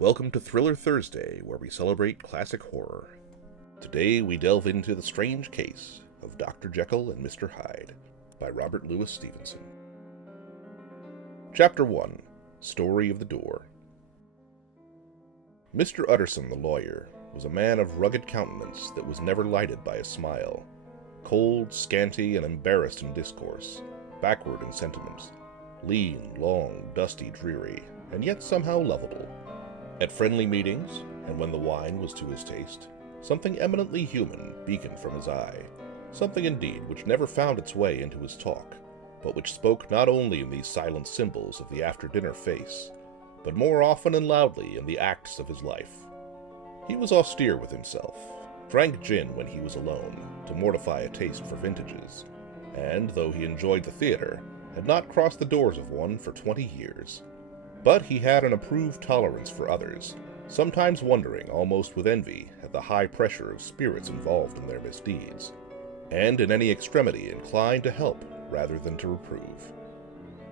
Welcome to Thriller Thursday, where we celebrate classic horror. Today we delve into The Strange Case of Dr. Jekyll and Mr. Hyde by Robert Louis Stevenson. Chapter 1. Story of the Door. Mr. Utterson, the lawyer, was a man of rugged countenance that was never lighted by a smile, cold, scanty, and embarrassed in discourse, backward in sentiment, lean, long, dusty, dreary, and yet somehow lovable. At friendly meetings, and when the wine was to his taste, something eminently human beaconed from his eye, something indeed which never found its way into his talk, but which spoke not only in these silent symbols of the after-dinner face, but more often and loudly in the acts of his life. He was austere with himself, drank gin when he was alone, to mortify a taste for vintages, and, though he enjoyed the theater, had not crossed the doors of one for 20 years. But he had an approved tolerance for others, sometimes wondering almost with envy at the high pressure of spirits involved in their misdeeds, and in any extremity inclined to help rather than to reprove.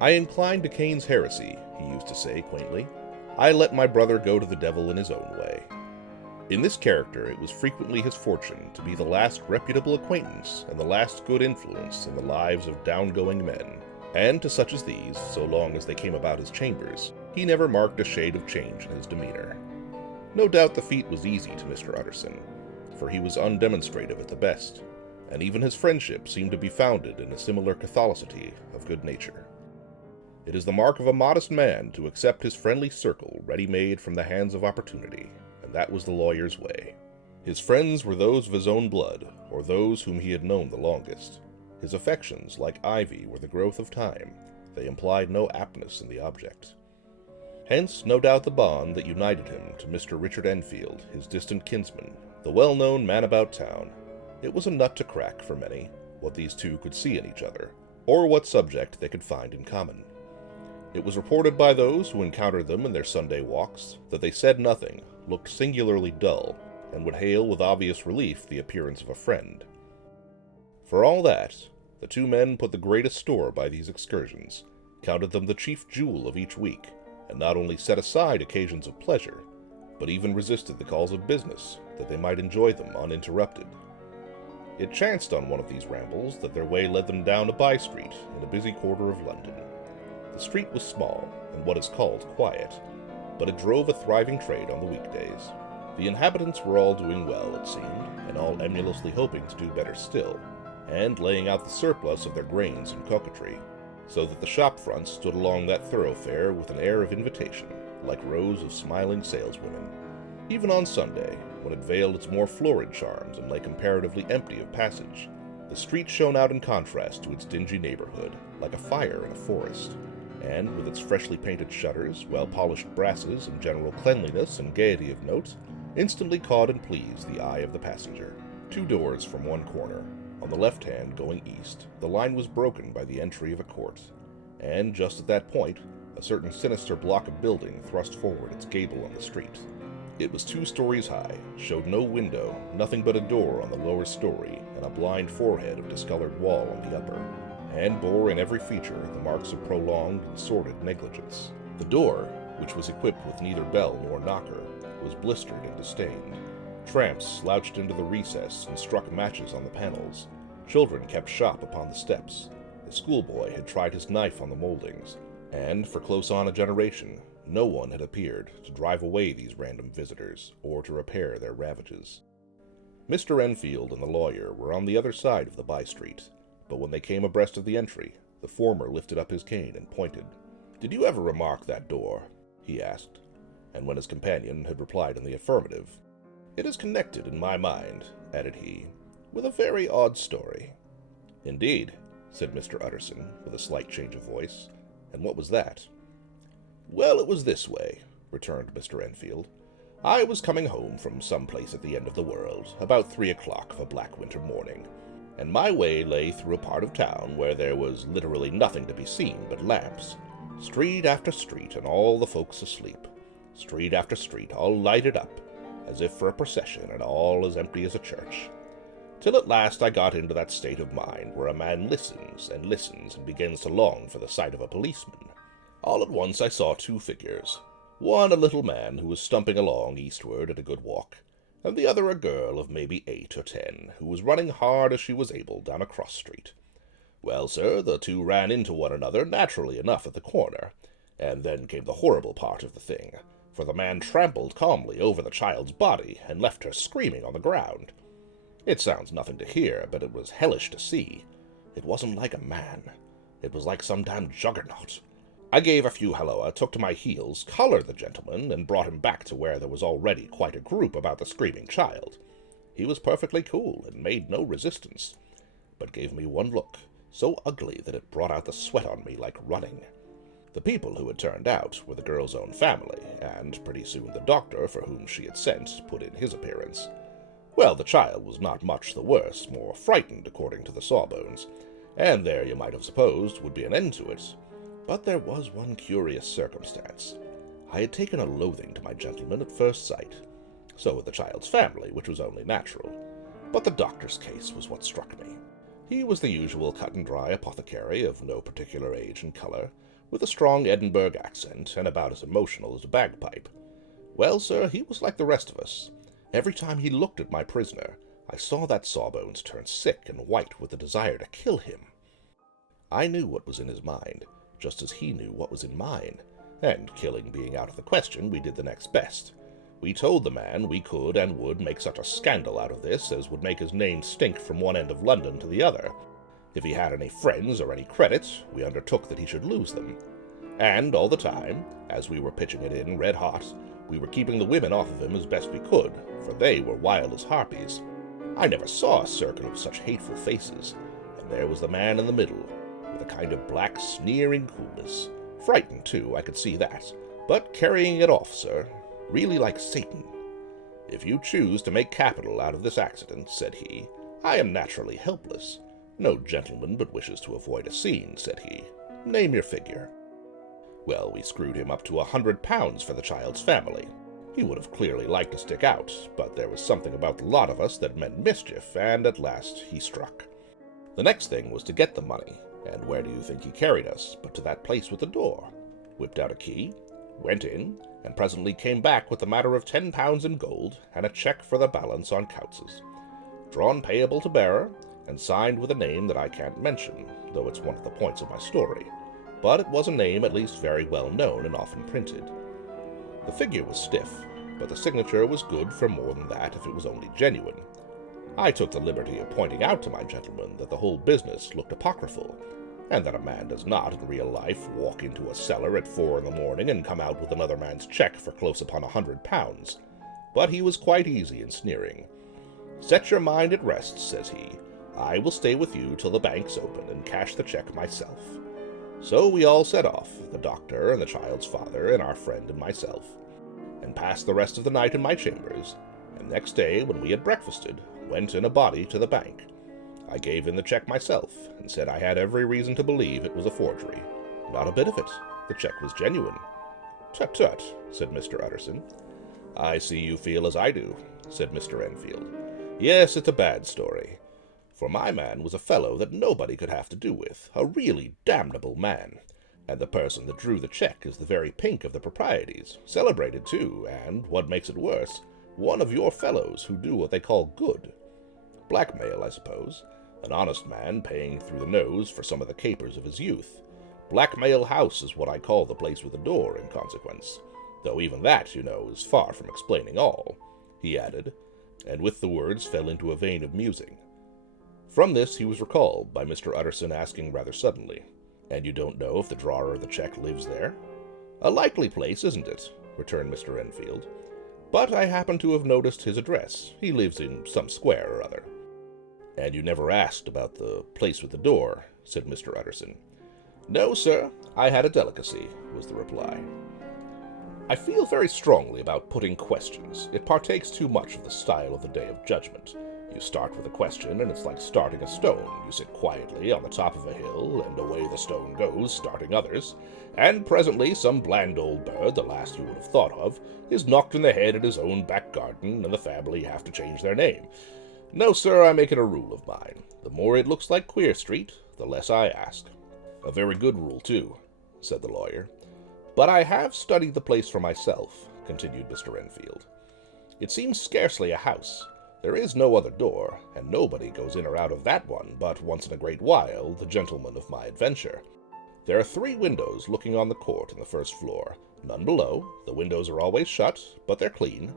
"I incline to Cain's heresy," he used to say quaintly. "I let my brother go to the devil in his own way." In this character it was frequently his fortune to be the last reputable acquaintance and the last good influence in the lives of down-going men, and to such as these, so long as they came about his chambers, he never marked a shade of change in his demeanor. No doubt the feat was easy to Mr. Utterson, for he was undemonstrative at the best, and even his friendship seemed to be founded in a similar catholicity of good nature. It is the mark of a modest man to accept his friendly circle ready-made from the hands of opportunity, and that was the lawyer's way. His friends were those of his own blood, or those whom he had known the longest. His affections, like ivy, were the growth of time. They implied no aptness in the object. Hence, no doubt the bond that united him to Mr. Richard Enfield, his distant kinsman, the well-known man about town. It was a nut to crack for many, what these two could see in each other, or what subject they could find in common. It was reported by those who encountered them in their Sunday walks that they said nothing, looked singularly dull, and would hail with obvious relief the appearance of a friend. For all that, the two men put the greatest store by these excursions, counted them the chief jewel of each week, and not only set aside occasions of pleasure, but even resisted the calls of business, that they might enjoy them uninterrupted. It chanced on one of these rambles that their way led them down a by-street in a busy quarter of London. The street was small, and what is called quiet, but it drove a thriving trade on the weekdays. The inhabitants were all doing well, it seemed, and all emulously hoping to do better still, and laying out the surplus of their grains in coquetry, so that the shop fronts stood along that thoroughfare with an air of invitation, like rows of smiling saleswomen. Even on Sunday, when it veiled its more florid charms and lay comparatively empty of passage, the street shone out in contrast to its dingy neighborhood, like a fire in a forest, and with its freshly painted shutters, well-polished brasses, and general cleanliness and gaiety of note, instantly caught and pleased the eye of the passenger. 2 doors from one corner. On the left hand, going east, the line was broken by the entry of a court, and just at that point, a certain sinister block of building thrust forward its gable on the street. It was 2 stories high, showed no window, nothing but a door on the lower story, and a blind forehead of discolored wall on the upper, and bore in every feature the marks of prolonged and sordid negligence. The door, which was equipped with neither bell nor knocker, was blistered and stained. Tramps slouched into the recess and struck matches on the panels. Children kept shop upon the steps. A schoolboy had tried his knife on the moldings, and for close on a generation, no one had appeared to drive away these random visitors, or to repair their ravages. Mr. Enfield and the lawyer were on the other side of the by-street, but when they came abreast of the entry, the former lifted up his cane and pointed. "Did you ever remark that door?" he asked, and when his companion had replied in the affirmative, "It is connected in my mind," added he, "with a very odd story." "Indeed," said Mr. Utterson, with a slight change of voice. "And what was that?" "Well, it was this way," returned Mr. Enfield. "I was coming home from some place at the end of the world, about 3 o'clock of a black winter morning, and my way lay through a part of town where there was literally nothing to be seen but lamps, street after street, and all the folks asleep, street after street, all lighted up, as if for a procession, and all as empty as a church. Till at last I got into that state of mind where a man listens and begins to long for the sight of a policeman. All at once I saw 2 figures, One a little man who was stumping along eastward at a good walk, and the other a girl of maybe 8 or 10, who was running hard as she was able down a cross street. Well, sir, the two ran into one another naturally enough at the corner, and then came the horrible part of the thing, for the man trampled calmly over the child's body and left her screaming on the ground. It sounds nothing to hear, but it was hellish to see. It wasn't like a man. It was like some damned juggernaut. I gave a few halloa, took to my heels, collared the gentleman, and brought him back to where there was already quite a group about the screaming child. He was perfectly cool, and made no resistance, but gave me one look, so ugly that it brought out the sweat on me like running. The people who had turned out were the girl's own family, and pretty soon the doctor for whom she had sent put in his appearance. Well, the child was not much the worse, more frightened according to the sawbones, and there you might have supposed would be an end to it. But there was one curious circumstance. I had taken a loathing to my gentleman at first sight. So had the child's family, which was only natural. But the doctor's case was what struck me. He was the usual cut-and-dry apothecary of no particular age and color, with a strong Edinburgh accent, and about as emotional as a bagpipe. Well, sir, he was like the rest of us. Every time he looked at my prisoner, I saw that Sawbones turn sick and white with the desire to kill him. I knew what was in his mind, just as he knew what was in mine, and killing being out of the question, we did the next best. We told the man we could and would make such a scandal out of this as would make his name stink from one end of London to the other. If he had any friends or any credit, we undertook that he should lose them. And all the time, as we were pitching it in red hot, we were keeping the women off of him as best we could, for they were wild as harpies. I never saw a circle of such hateful faces, and there was the man in the middle, with a kind of black, sneering coolness. Frightened, too, I could see that, but carrying it off, sir, really like Satan. "If you choose to make capital out of this accident," said he, "I am naturally helpless. No gentleman but wishes to avoid a scene," said he. "Name your figure." Well, we screwed him up to £100 for the child's family. He would have clearly liked to stick out, but there was something about the lot of us that meant mischief, and at last he struck. The next thing was to get the money, and where do you think he carried us but to that place with the door? Whipped out a key, went in, and presently came back with the matter of £10 in gold and a cheque for the balance on Couts's, drawn payable to bearer, and signed with a name that I can't mention, though it's one of the points of my story. But it was a name at least very well known and often printed. The figure was stiff, but the signature was good for more than that if it was only genuine. I took the liberty of pointing out to my gentleman that the whole business looked apocryphal, and that a man does not, in real life, walk into a cellar at 4 in the morning and come out with another man's cheque for close upon £100. But he was quite easy in sneering. "Set your mind at rest," says he. "I will stay with you till the bank's open and cash the cheque myself." So we all set off, the doctor and the child's father and our friend and myself, and passed the rest of the night in my chambers, and next day, when we had breakfasted, went in a body to the bank. I gave in the cheque myself, and said I had every reason to believe it was a forgery. Not a bit of it. The cheque was genuine. "Tut, tut," said Mr. Utterson. "I see you feel as I do," said Mr. Enfield. "Yes, it's a bad story. For my man was a fellow that nobody could have to do with, a really damnable man, and the person that drew the cheque is the very pink of the proprieties, celebrated too, and, what makes it worse, one of your fellows who do what they call good. Blackmail, I suppose. An honest man paying through the nose for some of the capers of his youth. Blackmail House is what I call the place with the door, in consequence, though even that, you know, is far from explaining all," he added, and with the words fell into a vein of musing. From this he was recalled by Mr. Utterson asking rather suddenly, "And you don't know if the drawer of the cheque lives there?" "A likely place, isn't it?" returned Mr. Enfield. "But I happen to have noticed his address. He lives in some square or other." "And you never asked about the place with the door?" said Mr. Utterson. "No, sir. I had a delicacy," was the reply. I feel very strongly about putting questions. It partakes too much of the style of the Day of Judgment. You start with a question, and it's like starting a stone. You sit quietly on the top of a hill, and away the stone goes, starting others, and presently some bland old bird, the last you would have thought of, is knocked in the head at his own back garden, and the family have to change their name. No, sir, I make it a rule of mine. The more it looks like Queer Street, the less I ask." "A very good rule, too," said the lawyer. But I have studied the place for myself, continued Mr. Enfield. It seems scarcely a house. There is no other door, and nobody goes in or out of that one but once in a great while the gentleman of my adventure. There are 3 windows looking on the court in the first floor, none below. The windows are always shut, but they're clean.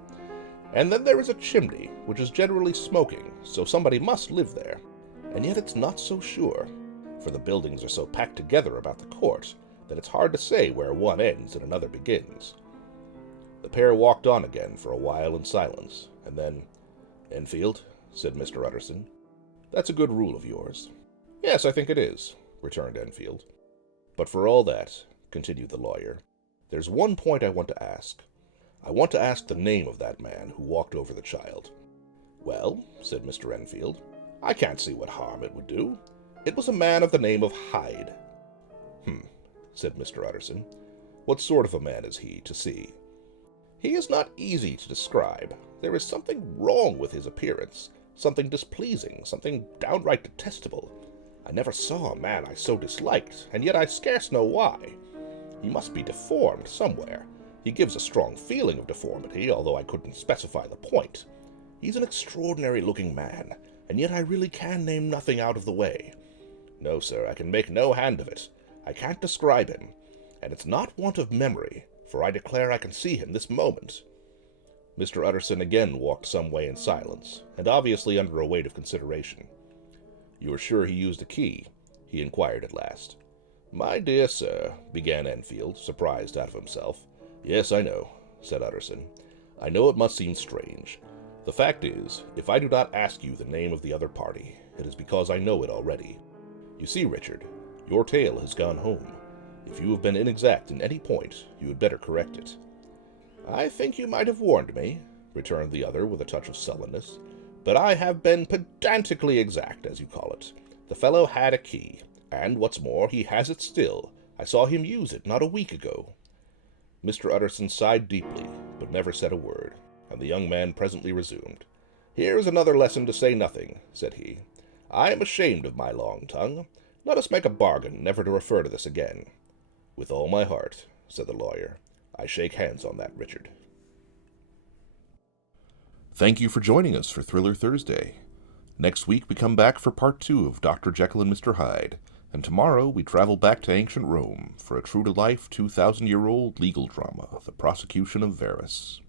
And then there is a chimney, which is generally smoking, so somebody must live there. And yet it's not so sure, for the buildings are so packed together about the court that it's hard to say where one ends and another begins. The pair walked on again for a while in silence, and then, "Enfield," said Mr. Utterson, "that's a good rule of yours." "Yes, I think it is," returned Enfield. "But for all that," continued the lawyer, "there's one point I want to ask. I want to ask the name of that man who walked over the child." "Well," said Mr. Enfield, "I can't see what harm it would do. It was a man of the name of Hyde." Said Mr. Utterson. "What sort of a man is he, to see?" "He is not easy to describe. There is something wrong with his appearance, something displeasing, something downright detestable. I never saw a man I so disliked, and yet I scarce know why. He must be deformed somewhere. He gives a strong feeling of deformity, although I couldn't specify the point. He's an extraordinary-looking man, and yet I really can name nothing out of the way. No, sir, I can make no hand of it. I can't describe him, and it's not want of memory, for I declare I can see him this moment." Mr. Utterson again walked some way in silence, and obviously under a weight of consideration. "You are sure he used a key?" he inquired at last. "My dear sir," began Enfield, surprised out of himself. "Yes, I know," said Utterson. "I know it must seem strange. The fact is, if I do not ask you the name of the other party, it is because I know it already. You see, Richard, your tale has gone home. If you have been inexact in any point, you had better correct it." "I think you might have warned me," returned the other with a touch of sullenness. "But I have been pedantically exact, as you call it. The fellow had a key, and, what's more, he has it still. I saw him use it not a week ago." Mr. Utterson sighed deeply, but never said a word, and the young man presently resumed. "Here's another lesson to say nothing," said he. "I am ashamed of my long tongue. Let us make a bargain never to refer to this again." "With all my heart," said the lawyer. "I shake hands on that, Richard." Thank you for joining us for Thriller Thursday. Next week we come back for part 2 of Dr. Jekyll and Mr. Hyde, and tomorrow we travel back to ancient Rome for a true-to-life 2,000-year-old legal drama, The Prosecution of Verus.